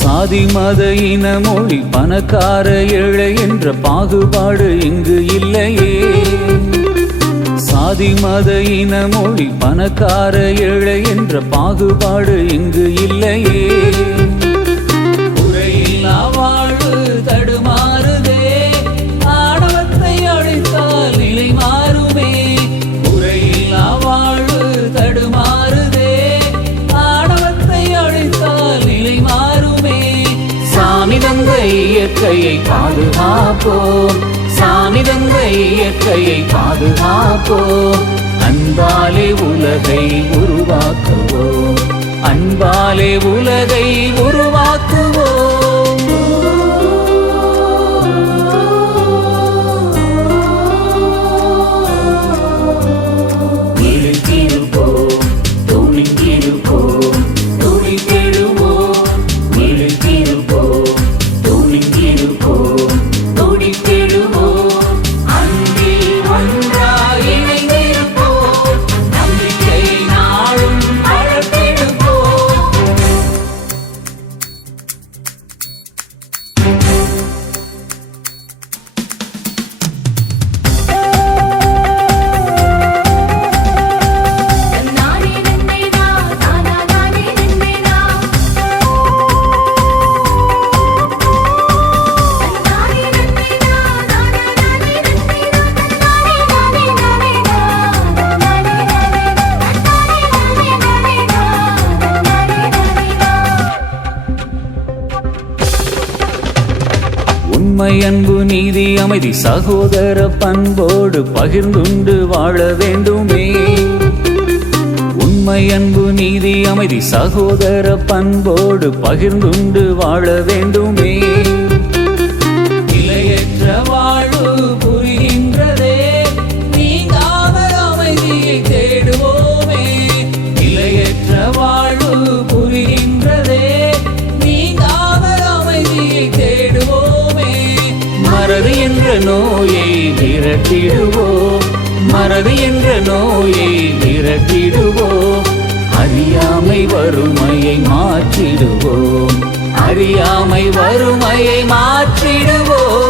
சாதி மத இன மொழி பணக்கார ஏழை என்ற பாகுபாடு இங்கு இல்லையே. சாதி மத இன மொழி பணக்கார ஏழை என்ற பாகுபாடு இங்கு இல்லையே. குறையில்லா வாழ்வு தடுமாறுதே, ஆணவத்தை அழித்தால் நிலை மாறுமே. குறையில்லா வாழ்வு தடுமாறுதே, ஆணவத்தை அழித்தால் நிலை மாறுமே. சாமி தந்த இயற்கையை பாதுகாப்போம், சாமி தந்த இயற்கையை பாதுகாப்போம். அன்பாலே உலகை உருவாக்குவோம், அன்பாலே உலகை உருவாக்குவோம். விழித்திருப்போம், துணிந்திருப்போம், துடித்திடுவோம். விழித்திருப்போம், துணிந்திருப்போம், துடித்திடுவோம். அன்பில் ஒன்றாய் இணைந்திருப்போம், நம்பிக்கை நாளும் வளர்த்திடுவோம். உண்மை அன்பு நீதி அமைதி சகோதர பண்போடு பகிர்ந்துண்டு வாழ வேண்டுமே. உண்மை அன்பு நீதி அமைதி சகோதர பண்போடு பகிர்ந்துண்டு வாழ வேண்டுமே. நிலையற்ற வாழ்வு புரிகின்றதே, நீங்காத அமைதியை தேடுவோமே. நிலையற்ற வாழ்வு புரிகின்றதே, நீங்காத அமைதியை தேடுவோமே. மறதி என்ற நோயை விரட்டிடுவோம், மறதி என்ற நோயை விரட்டிடுவோம். அறியாமை வறுமையை மாற்றிடுவோம், அறியாமை வறுமையை மாற்றிடுவோம்.